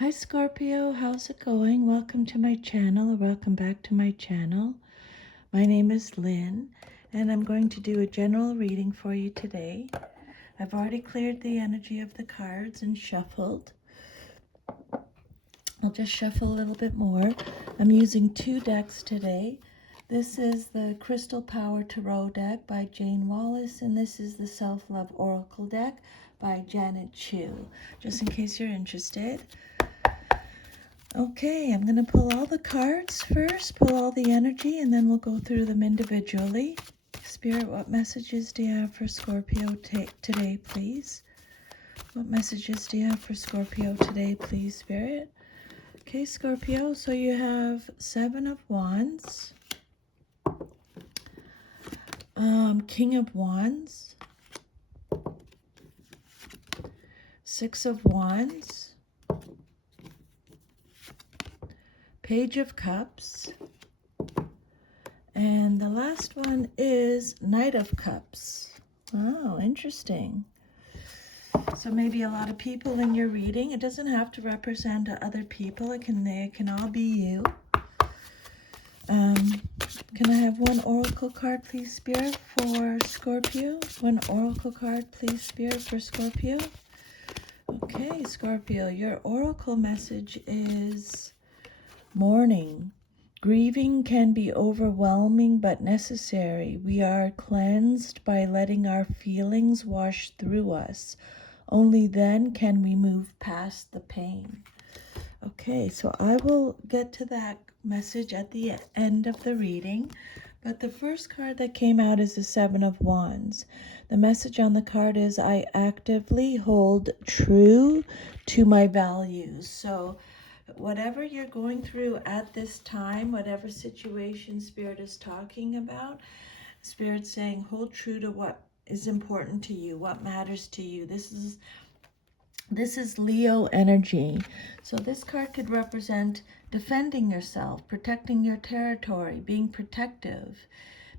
Hi Scorpio, how's it going? Welcome to my channel, or welcome back to my channel. My name is Lynn, and I'm going to do a general reading for you today. I've already cleared the energy of the cards and shuffled. I'll just shuffle a little bit more. I'm using 2 decks today. This is the Crystal Power Tarot deck by Jane Wallace, and this is the Self-Love Oracle deck by Janet Chu, just in case you're interested. Okay, I'm going to pull all the cards first, pull all the energy, and then we'll go through them individually. Spirit, what messages do you have for Scorpio today, please? What messages do you have for Scorpio today, please, Spirit? Okay, Scorpio, so you have 7 of Wands, King of Wands, 6 of Wands, Page of Cups, and the last one is Knight of Cups. Oh, interesting. So maybe a lot of people in your reading. It doesn't have to represent other people. They can all be you. Can I have one oracle card, please, Spirit, for Scorpio? One oracle card, please, Spirit, for Scorpio. Okay, Scorpio, your oracle message is mourning. Grieving can be overwhelming but necessary. We are cleansed by letting our feelings wash through us. Only then can we move past the pain. Okay, so I will get to that message at the end of the reading. But the first card that came out is the 7 of Wands. The message on the card is, I actively hold true to my values. So whatever you're going through at this time, whatever situation Spirit is talking about, Spirit's saying hold true to what is important to you, what matters to you. This is Leo energy. So this card could represent defending yourself, protecting your territory, being protective,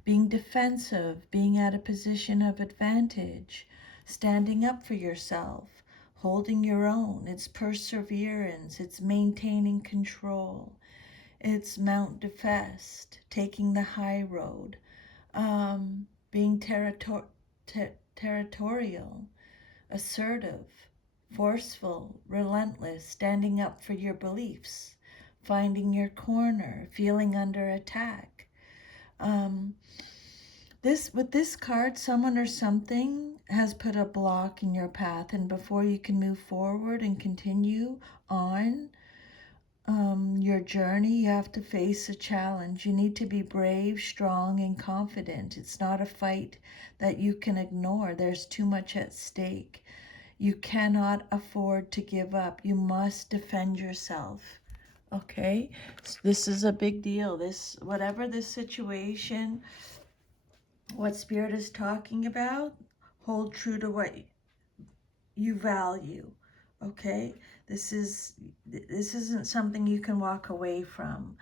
being defensive, being at a position of advantage, standing up for yourself, holding your own. It's perseverance. It's maintaining control. It's Mount Defest, taking the high road, being territorial, assertive, forceful, relentless, standing up for your beliefs, finding your corner, feeling under attack. With this card, someone or something has put a block in your path, and before you can move forward and continue on your journey, you have to face a challenge. You need to be brave, strong, and confident. It's not a fight that you can ignore. There's too much at stake. You cannot afford to give up. You must defend yourself. Okay? So this is a big deal. Whatever this situation, what Spirit is talking about, hold true to what you value. Okay? This isn't something you can walk away from.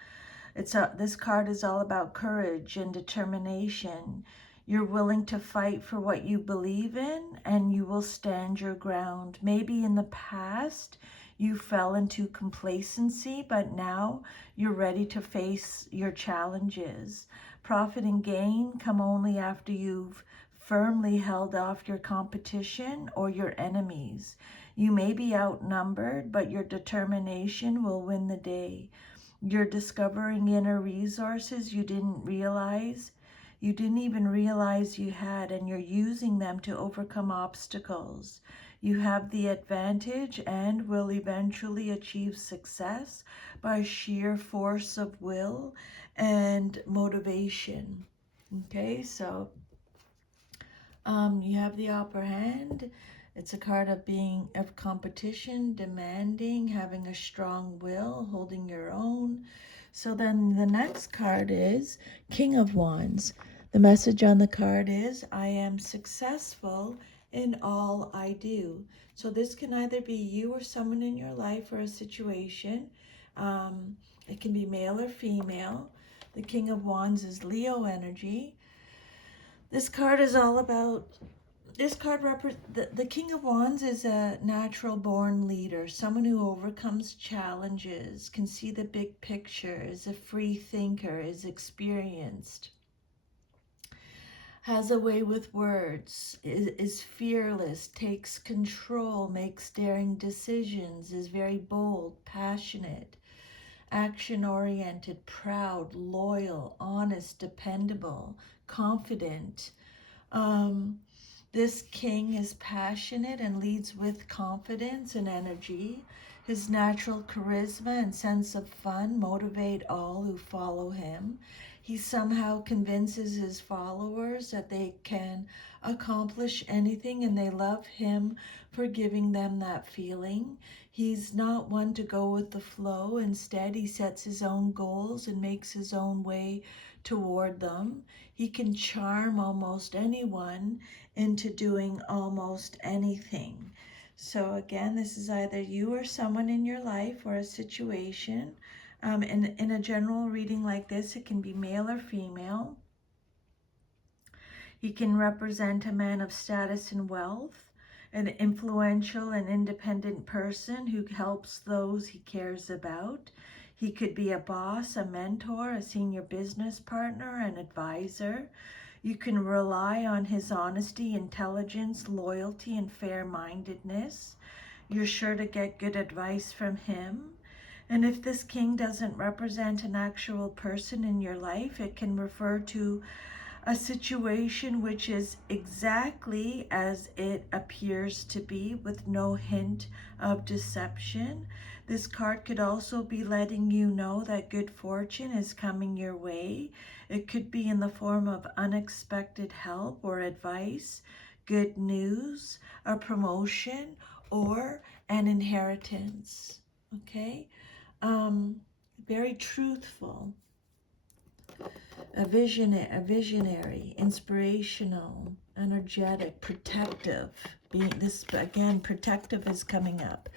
This card is all about courage and determination. You're willing to fight for what you believe in, and you will stand your ground. Maybe in the past you fell into complacency, but now you're ready to face your challenges. Profit and gain come only after you've firmly held off your competition or your enemies. You may be outnumbered, but your determination will win the day. You're discovering inner resources you didn't even realize you had, and you're using them to overcome obstacles. You have the advantage and will eventually achieve success by sheer force of will and motivation. Okay, so you have the upper hand. It's a card of competition, demanding, having a strong will, holding your own. So then the next card is King of Wands. The message on the card is, I am successful in all I do. So this can either be you or someone in your life or a situation. It can be male or female. The King of Wands is Leo energy. This card is all about This card the King of Wands is a natural born leader, someone who overcomes challenges, can see the big picture, is a free thinker, is experienced, has a way with words, is fearless, takes control, makes daring decisions, is very bold, passionate, action-oriented, proud, loyal, honest, dependable, confident. Um, this king is passionate and leads with confidence and energy. His natural charisma and sense of fun motivate all who follow him. He somehow convinces his followers that they can accomplish anything, and they love him for giving them that feeling. He's not one to go with the flow. Instead, he sets his own goals and makes his own way toward them. He can charm almost anyone into doing almost anything. So again, this is either you or someone in your life or a situation. In a general reading like this, it can be male or female. He can represent a man of status and wealth, an influential and independent person who helps those he cares about. He could be a boss, a mentor, a senior business partner, an advisor. You can rely on his honesty, intelligence, loyalty, and fair-mindedness. You're sure to get good advice from him. And if this king doesn't represent an actual person in your life, it can refer to a situation which is exactly as it appears to be, with no hint of deception. This card could also be letting you know that good fortune is coming your way. It could be in the form of unexpected help or advice, good news, a promotion, or an inheritance. Okay? Very truthful. A visionary, inspirational, energetic, protective. Being this again, protective is coming up.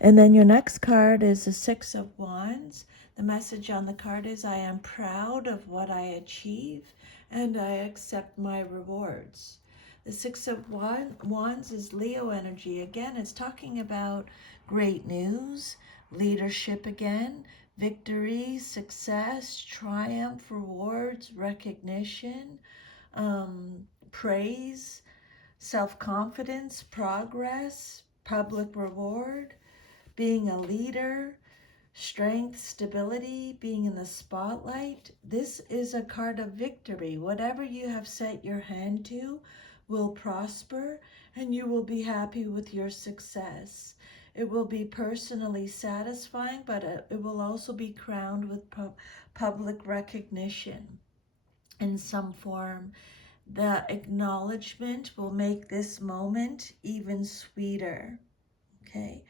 And then your next card is the Six of Wands. The message on the card is, I am proud of what I achieve and I accept my rewards. The Six of Wands is Leo energy. Again, it's talking about great news, leadership again, victory, success, triumph, rewards, recognition, praise, self-confidence, progress, public reward, being a leader, strength, stability, being in the spotlight. This is a card of victory. Whatever you have set your hand to will prosper, and you will be happy with your success. It will be personally satisfying, but it will also be crowned with public recognition in some form. The acknowledgement will make this moment even sweeter. Okay.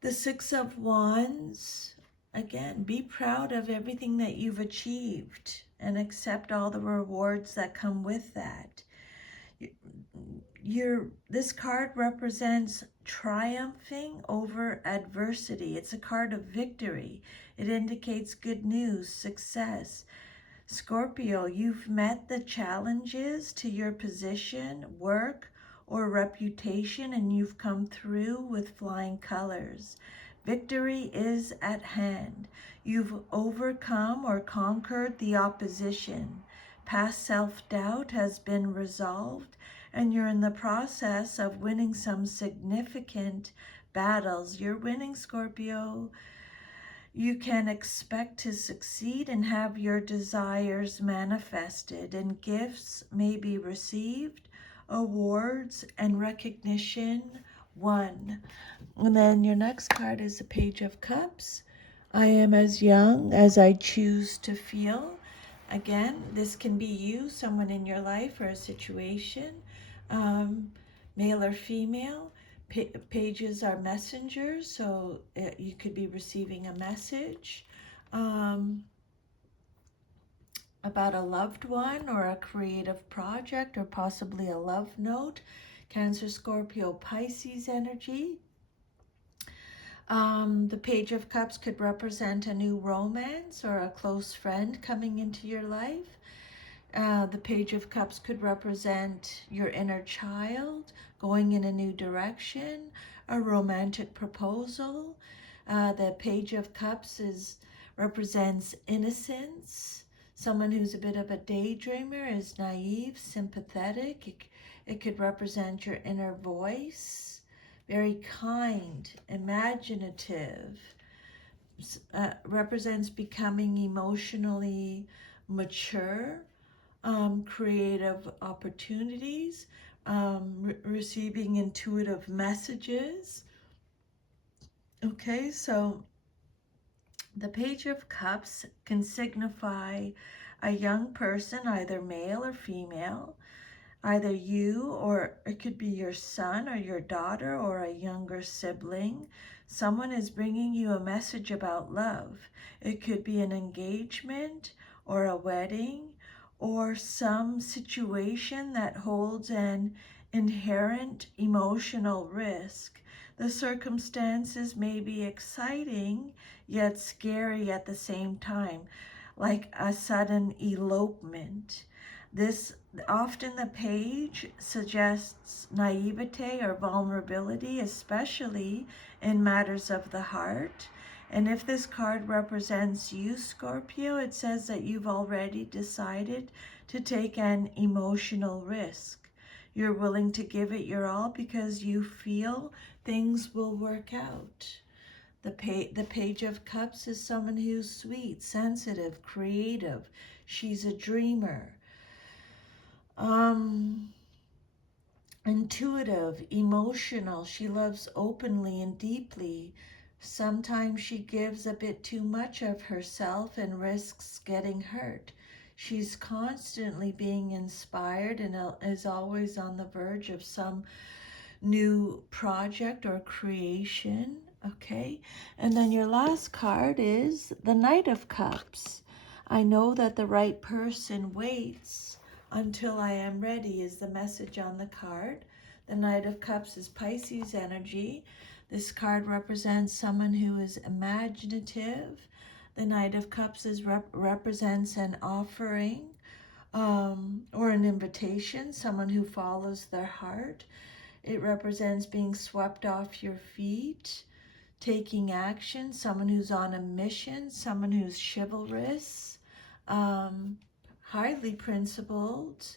The Six of Wands, again, be proud of everything that you've achieved and accept all the rewards that come with that. This card represents triumphing over adversity. It's a card of victory. It indicates good news, success. Scorpio, you've met the challenges to your position, work, or reputation, and you've come through with flying colors. Victory is at hand. You've overcome or conquered the opposition. Past self-doubt has been resolved, and you're in the process of winning some significant battles. You're winning, Scorpio. You can expect to succeed and have your desires manifested, and gifts may be received, awards and recognition won. And then your next card is the Page of Cups. I am as young as I choose to feel. Again, this can be you, someone in your life, or a situation, male or female. Pages are messengers, so you could be receiving a message about a loved one or a creative project, or possibly a love note. Cancer, Scorpio, Pisces energy. The Page of Cups could represent a new romance or a close friend coming into your life. The Page of Cups could represent your inner child going in a new direction, a romantic proposal. The Page of Cups represents innocence. Someone who's a bit of a daydreamer is naive, sympathetic. It could represent your inner voice, very kind, imaginative. Represents becoming emotionally mature, creative opportunities, receiving intuitive messages. Okay, so the Page of Cups can signify a young person, either male or female, either you, or it could be your son or your daughter or a younger sibling. Someone is bringing you a message about love. It could be an engagement or a wedding or some situation that holds an inherent emotional risk. The circumstances may be exciting yet scary at the same time, like a sudden elopement. This often the page suggests naivete or vulnerability, especially in matters of the heart. And if this card represents you, Scorpio, it says that you've already decided to take an emotional risk. You're willing to give it your all because you feel things will work out. The Page of Cups is someone who's sweet, sensitive, creative. She's a dreamer. Um, Intuitive, emotional. She loves openly and deeply. Sometimes she gives a bit too much of herself and risks getting hurt. She's constantly being inspired and is always on the verge of some new project or creation. Okay, and then your last card is the Knight of Cups. I know that the right person waits until I am ready, is the message on the card. The Knight of Cups is Pisces energy. This card represents someone who is imaginative. The Knight of Cups represents an offering, or an invitation, someone who follows their heart. It represents being swept off your feet, taking action, someone who's on a mission, someone who's chivalrous, highly principled,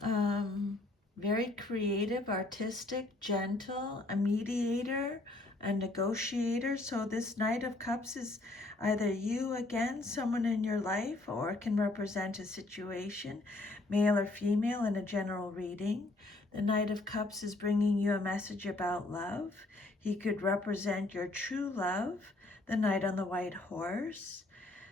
um, very creative, artistic, gentle, a mediator, a negotiator. So this Knight of Cups is either you, again, someone in your life, or it can represent a situation, male or female, in a general reading. The Knight of Cups is bringing you a message about love. He could represent your true love, the Knight on the white horse.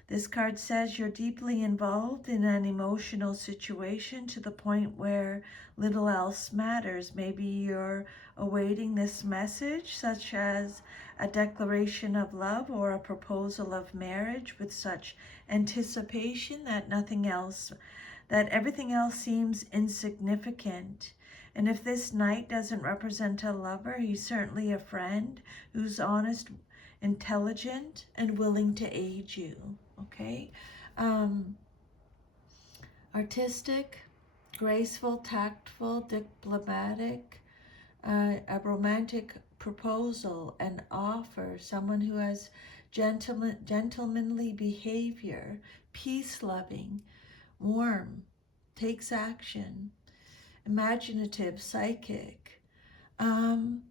This card says you're deeply involved in an emotional situation to the point where little else matters. Maybe you're awaiting this message, such as a declaration of love or a proposal of marriage, with such anticipation that everything else seems insignificant. And if this knight doesn't represent a lover, he's certainly a friend who's honest, intelligent, and willing to aid you. Okay? Artistic, graceful, tactful, diplomatic, a romantic proposal, an offer, someone who has gentlemanly behavior, peace-loving, warm, takes action, imaginative, psychic. And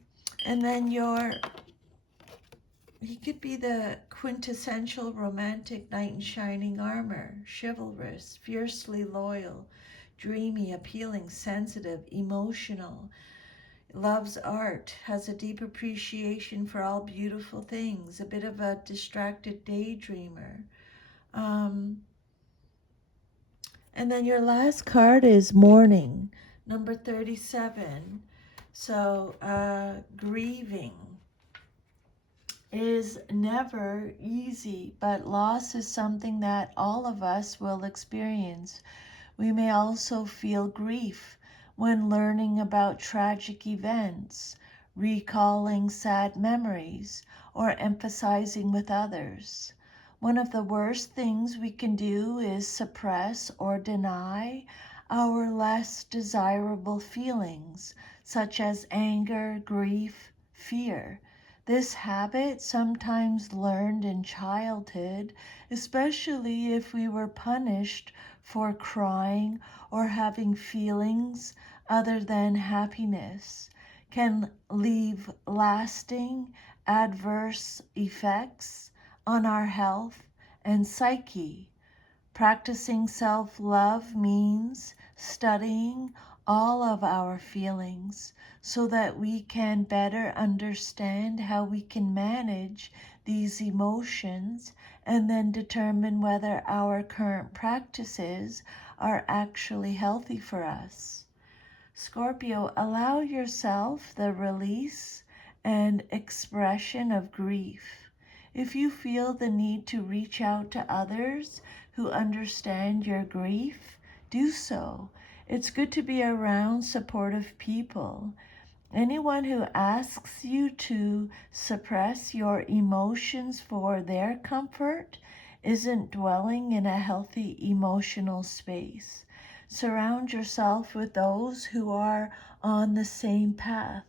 then he could be the quintessential romantic knight in shining armor, chivalrous, fiercely loyal, dreamy, appealing, sensitive, emotional, loves art, has a deep appreciation for all beautiful things, a bit of a distracted daydreamer. And then your last card is Mourning, number 37. So, grieving is never easy, but loss is something that all of us will experience. We may also feel grief when learning about tragic events, recalling sad memories, or emphasizing with others. One of the worst things we can do is suppress or deny our less desirable feelings, such as anger, grief, fear. This habit, sometimes learned in childhood, especially if we were punished for crying or having feelings other than happiness, can leave lasting adverse effects on our health and psyche. Practicing self love means studying all of our feelings so that we can better understand how we can manage these emotions and then determine whether our current practices are actually healthy for us. Scorpio, allow yourself the release and expression of grief. If you feel the need to reach out to others who understand your grief, do so. It's good to be around supportive people. Anyone who asks you to suppress your emotions for their comfort isn't dwelling in a healthy emotional space. Surround yourself with those who are on the same path.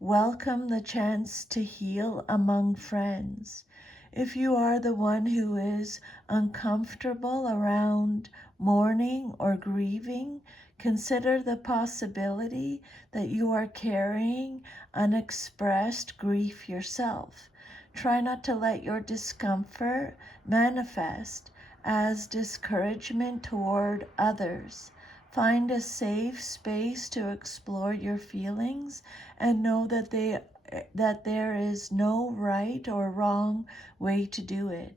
Welcome the chance to heal among friends. If you are the one who is uncomfortable around mourning or grieving, consider the possibility that you are carrying unexpressed grief yourself. Try not to let your discomfort manifest as discouragement toward others. Find a safe space to explore your feelings and know that there is no right or wrong way to do it.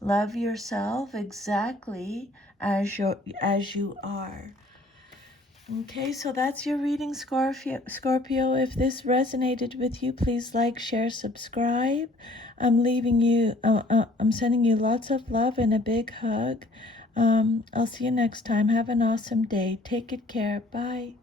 Love yourself exactly as you are. Okay, so that's your reading, Scorpio. If this resonated with you, please like, share, subscribe. I'm sending you lots of love and a big hug. I'll see you next time. Have an awesome day. Take good care. Bye.